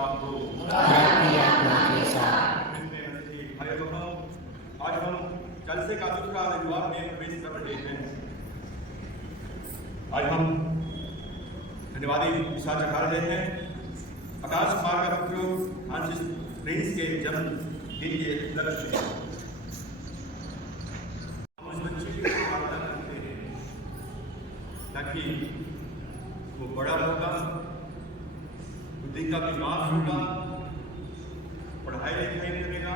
साथ हो। आपकी आत्मा के साथ। भाई बहनों, आज हम जलसे का दूसरा रविवार में प्रवेश कर रहे हैं। आज हम धन्यवादी विचार चढ़ा रहे हैं आकाश कुमार का पुत्र फ्रांसिस प्रिंस के जन्म दिन के उपलक्ष्य में। हम उस बच्चे की प्रार्थना करते हैं ताकि वो बड़ा होगा, बुद्धि का विकास होगा, पढ़ाई लिखाई करेगा,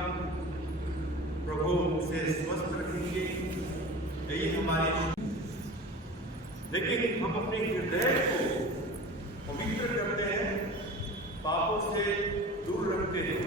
प्रभु उसे स्वस्थ रखेंगे, यही हमारे। लेकिन हम अपने हृदय को पवित्र करते हैं, पापों से दूर रखते हैं।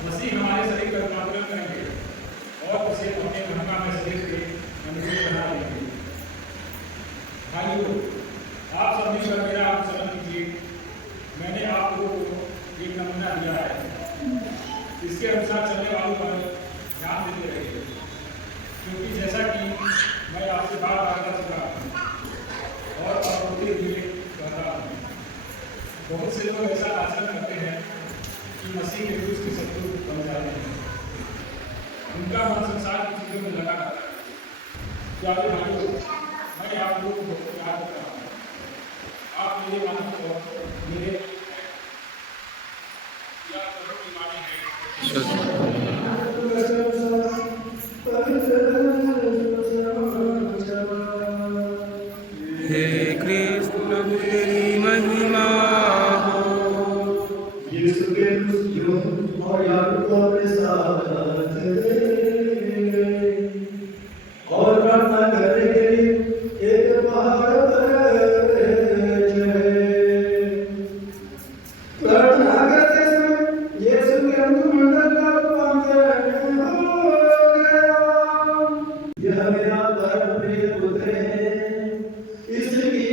मसीह हमारे शरीर का रूपांतरण करेंगे और उसे अपने महिमा में शरीर के अनुरूप बना देंगे। भाइयों, आप सब मिलकर मेरा अनुसरण कीजिए। मैंने आप लोगों को एक नमूना दिया है, इसके अनुसार चलने वालों पर ध्यान देते रहिए, क्योंकि जैसा कि मैं आपसे बार बार कह चुका हूँ और होते हुए कहता हूँ, बहुत से लोग ऐसा आचरण करते हैं कि मसीह के क्रूस के शत्रु बन जाते हैं। उनका मन संसार की चीजों में लगा रहता है। प्यारे भाइयों, मैं आप लोगों को प्यार करता हूँ। आप मेरे मानो और मेरे हे कृष्ण प्रभु तेरी महिमा हो। यीशु के खुशियों और याकूब के साथ और प्रार्थना करने के लिए एक पहाड़ पर प्रार्थना करते समय यीशु के मंदिर का रूपांतरण हो गया। यह मेरा परम प्रिय पुत्र है, इसकी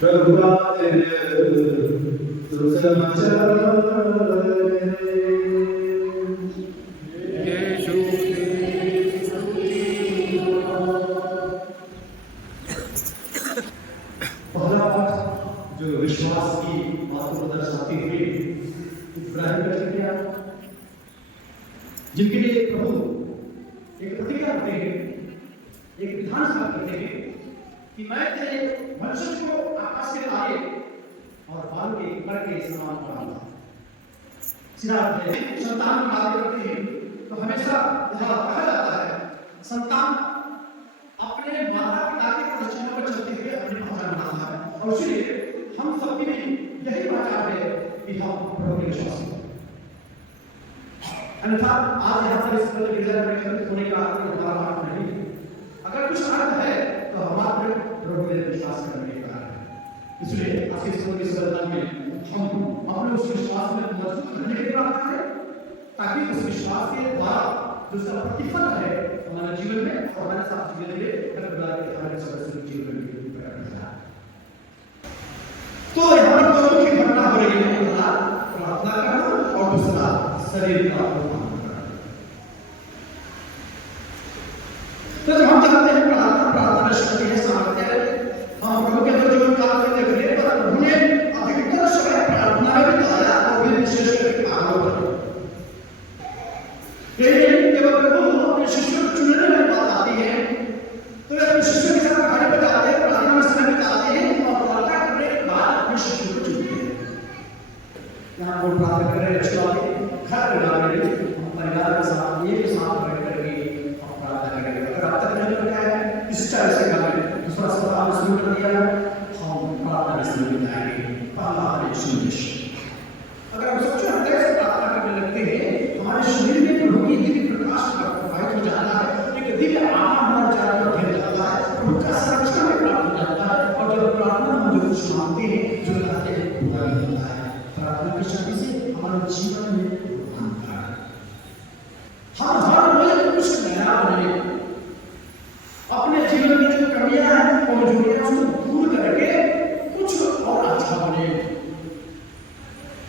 प्रभुआदिन सुसमाचार यीशु तेरी स्तुति हो। पहला पाठ जो विश्वास की बातों को दर्शाती हुई इब्राहिम का किया, जिनके लिए प्रभु एक प्रतिज्ञा करते हैं, एक विधान सभा करते हैं कि मैं तेरे वंशज को आकाश के तारे और बाल के कर के समान बनाऊंगा। सीधा संतान की बात करते हैं तो हमेशा यह कहा जाता है संतान अपने माता पिता के प्रदर्शनों पर चलते हुए अपनी पहचान बनाता है, और इसलिए हम सबकी भी यही पहचान है कि हम प्रभु के विश्वासी हैं। अन्यथा आज यहाँ पर इस तरह गिरजा में खड़े होने का कोई उदाहरण नहीं है। अगर कुछ अर्थ है तो हमारे प्रभु में विश्वास करने का है। इसलिए आज के समय की सरलता में हम अपने उस विश्वास में मजबूत रहने की प्रार्थना करें, ताकि उस विश्वास के द्वारा जो उसका प्रतिफल है हमारे जीवन में और हमारे साथ जीवन में परिवार के हर सदस्य के जीवन में तो यहाँ पर दोनों की घटना हो रही है, प्रार्थना करना और दूसरा शरीर का तो जब हम चाहते हैं प्रार्थना शक्ति है, सामर्थ्य है, हम प्रभु के अंदर जो काम करने के लिए पर प्रभु ने अधिकतर समय प्रार्थना में बताया और भी विशेष करके आग्रह करा। यही केवल प्रभु अपने शिष्यों को चुनने में बात आती है तो वे अपने शिष्यों के साथ गाड़ी पर जाते हैं, प्रार्थना में समय बिताते हैं और प्रार्थना करने के बाद अपने शिष्यों को चुनते हैं। यहाँ वो प्रार्थना कर रहे हैं, अच्छी बात है, घर में जा रहे हैं, परिवार के साथ एक साथ बैठ करके प्रार्थना करेंगे। अगर आप तक नहीं करना है इस तरह से करें, दूसरा सवाल शुरू कर दिया हम प्रार्थना में समय बिताएंगे। पहला है सुनिश्चित, अगर हम सच्चे हृदय से प्रार्थना करने लगते हैं हमारे शरीर में प्रभु की दिव्य प्रकाश प्रवाहित हो जाता है, एक दिव्य आत्मा हमारे चारों ओर घेर जाता है, प्रभु का संरक्षण में प्राप्त हो जाता है और जब प्रार्थना हम जो कुछ मांगते हैं जो करते हैं पूरा भी होता है। प्रार्थना की शक्ति से हमारे जीवन में अंतर है। हम हर रोज कुछ नया बने, अपने जीवन में जो कमियां हैं और जो है उसको दूर करके कुछ और अच्छा बने।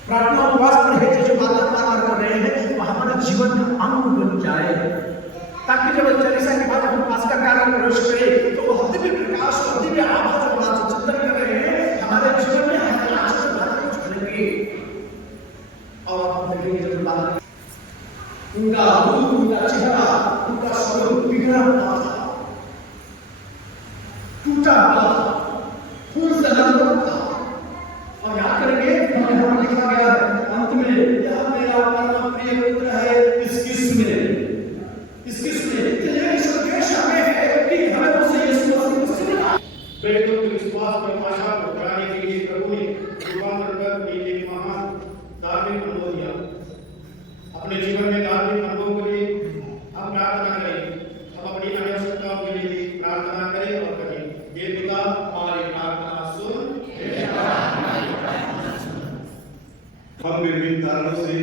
प्रार्थना उपवास पर जो बातें कर रहे हैं वो हमारे जीवन में अंग बन जाए, ताकि जब चालीसा के बाद हम पास का कार्य प्रवेश करें तो वो दिव्य प्रकाश और दिव्य आभा जो बात चिंतन कर रहे हैं हमारे जीवन में हमारे आचरण में कुछ करेंगे। और हम देखेंगे जब बात उनका रूप, उनका चेहरा, उनका स्वरूप बिगड़ा हुआ था, टूटा हुआ था, फूल से लगा था। और याद करेंगे हमें लिखा गया है अंत में, यह मेरा परम प्रिय पुत्र है, इसकी सुने। ये संदेश हमें है कि हमें उसे यीशु मसीह को सुनना। प्रेरितों के विश्वास पर आशा को बढ़ाने के लिए प्रभु ने रूपांतर कर एक महान धार्मिक अनुभव दिया। अपने जीवन में धार्मिक अनुभव के लिए हम प्रार्थना करें, हम अपनी आवश्यकताओं के लिए भी प्रार्थना करें और करें, हे पिता हमारी प्रार्थना सुन। हम विभिन्न कारणों से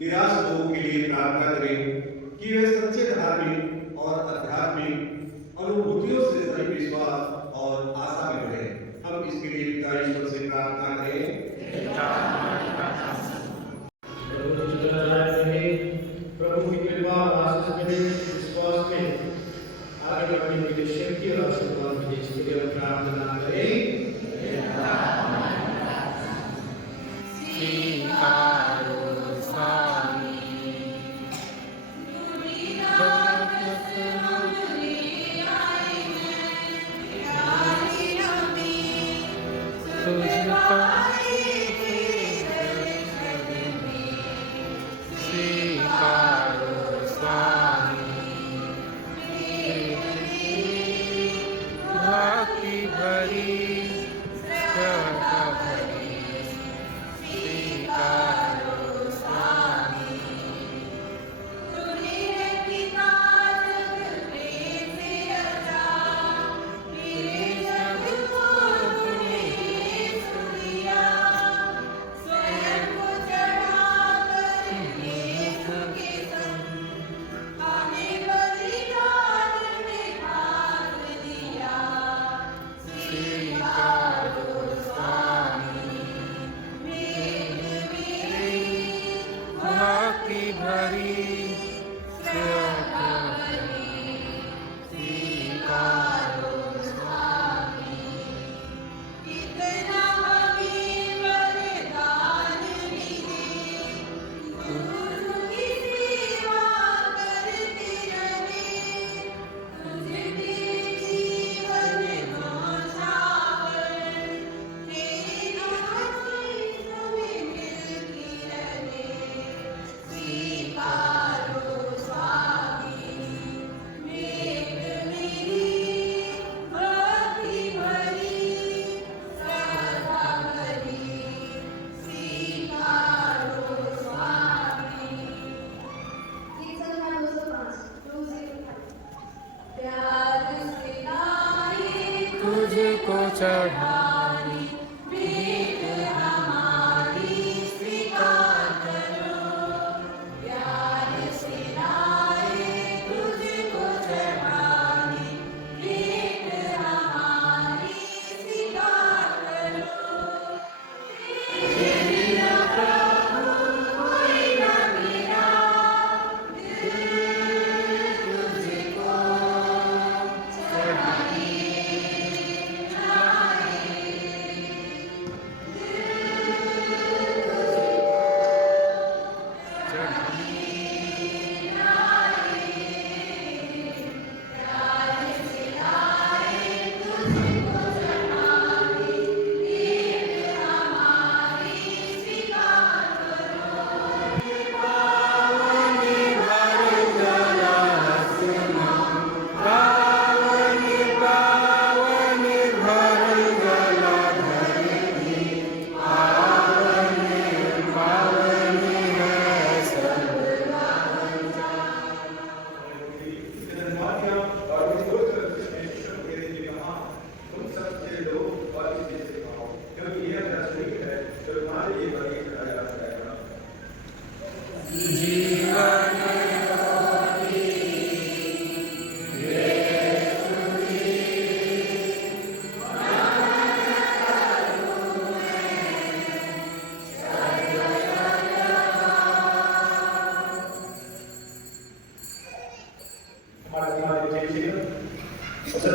निराश लोगों के लिए प्रार्थना करें कि वे सच्चे धार्मिक और आध्यात्मिक अनुभूतियों से सही विश्वास और आशा में बढ़े। हम इसके लिए पिता ईश्वर से प्रार्थना करें। प्रभु की कृपा और आशीष मिले, विश्वास में आगे बढ़ने के लिए शक्ति और आशीर्वाद मिले, इसके लिए हम प्रार्थना करें।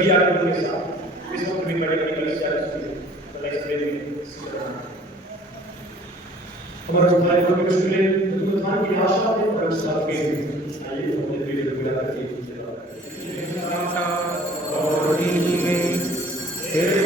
सभी आदमियों के साथ इस वक्त भी बड़े बड़ी कलिसिया हमारा भाई को भी मिले तो धान की आशा है और साथ के आइए हम अपने दिल को मिला करके तेरे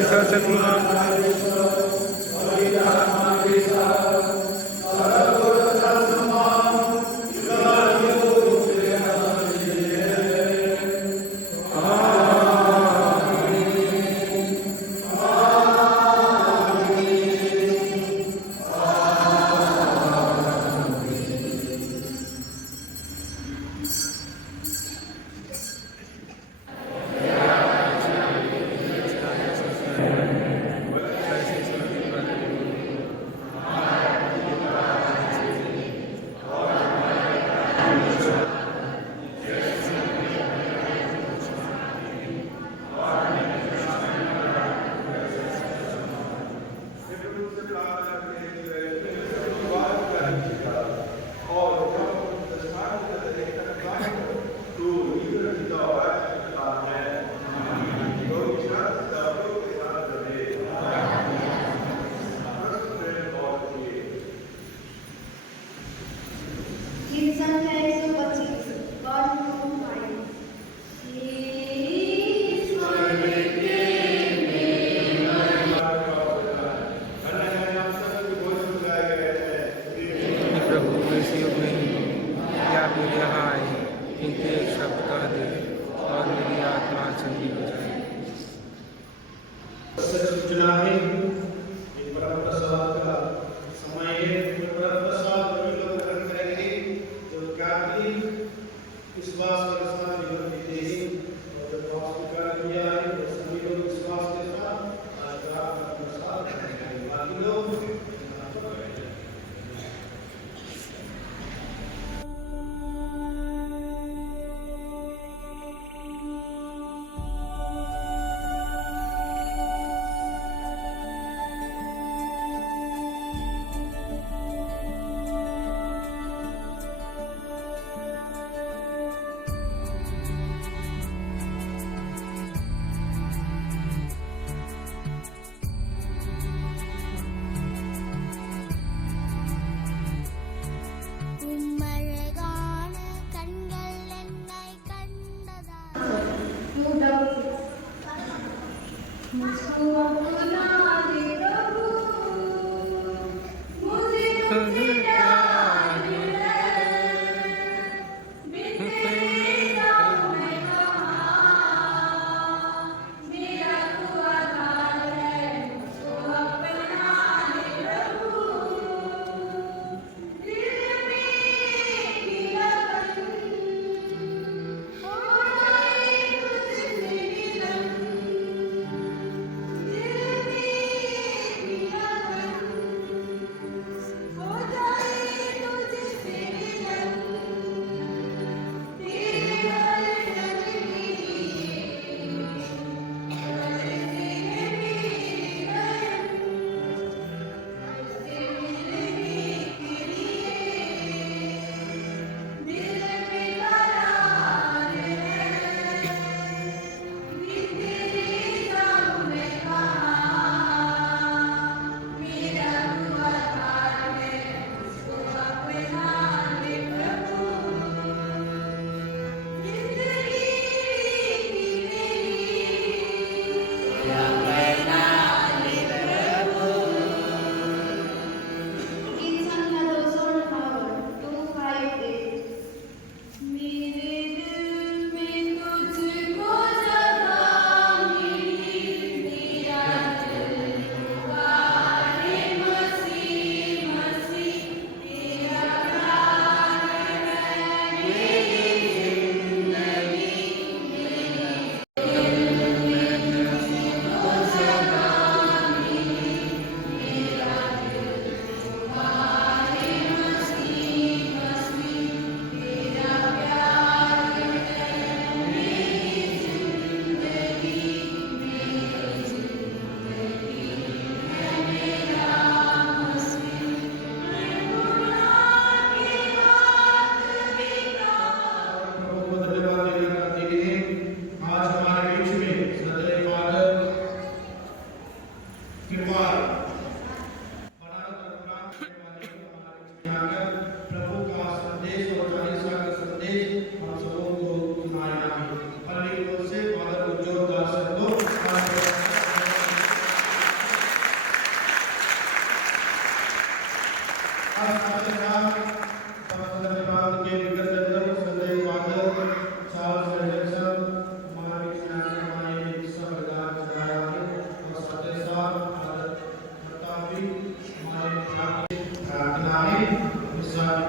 आकर प्रभु का संदेश और चालीसा का संदेश हम सबों को सुनाया है। हल्ली बोल से फादर को जोरदार से दो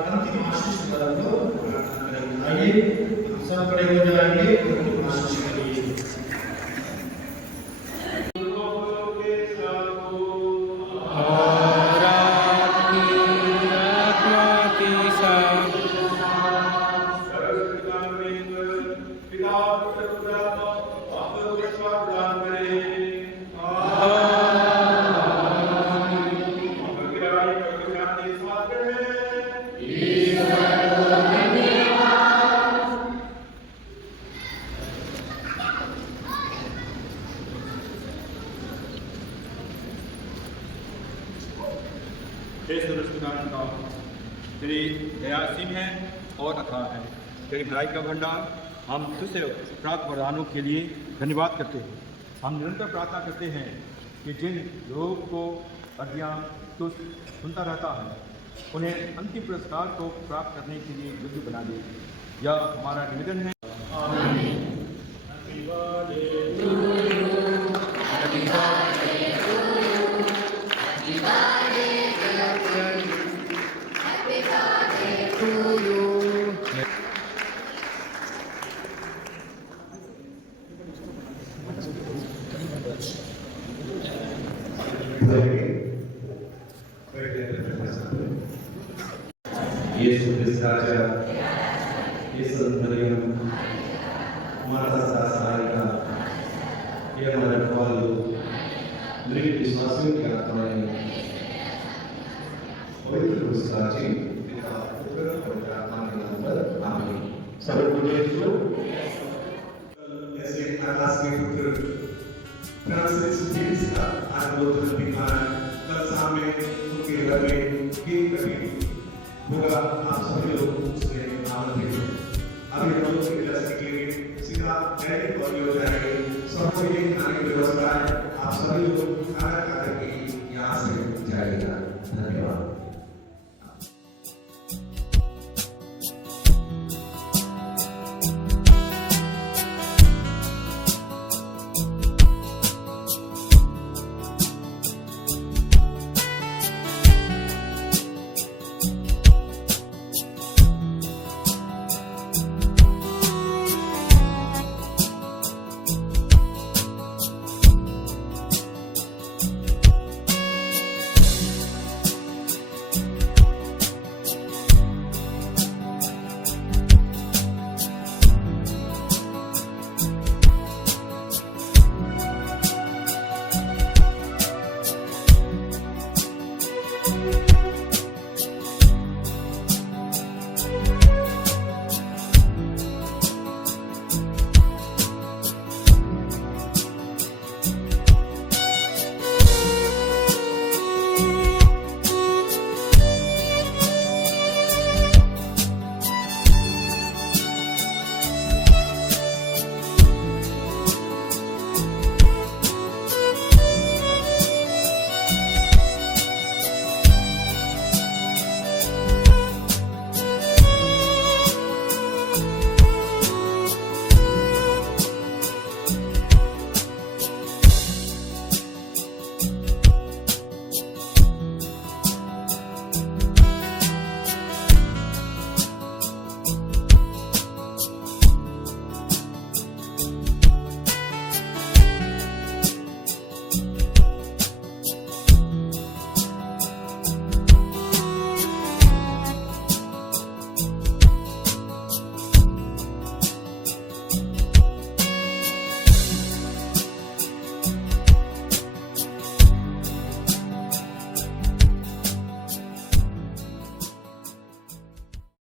अंतिम आशीष आइए सब खड़े हो जाएंगे अंतिम आशीष करिए। तेरी दया असीम है और अथाह है। तेरी भलाई का भंडार हम तुझसे प्राप्त वरदानों के लिए धन्यवाद करते हैं। हम निरंतर प्रार्थना करते हैं कि जिन लोगों को अर्जियाँ तुझ सुनता रहता है उन्हें अंतिम पुरस्कार को प्राप्त करने के लिए योग्य बना दे। यह हमारा निवेदन है। यीशु राजा यीशु मरियम हमारा सहायता ये हमारे फॉलो मृत विश्वासियों की आत्माएं पवित्र विश्वासी पिता पुत्र और पवित्र आत्मा के नाम पर आमीन। सब पूज्य ऐसे आकाश के पुत्र फ्रांसिस जेम्स का आत्मोदन दिखाना कल शाम में उनके घर में केक कटिंग होगा। आप सभी लोग उसमें आमंत्रित हैं। अभी हम लोग की क्लास के लिए सीधा डायरेक्ट कॉल हो जाएंगे। सबको ये खाने की व्यवस्था है। आप सभी लोग खाना खा करके यहाँ से जाइएगा। धन्यवाद।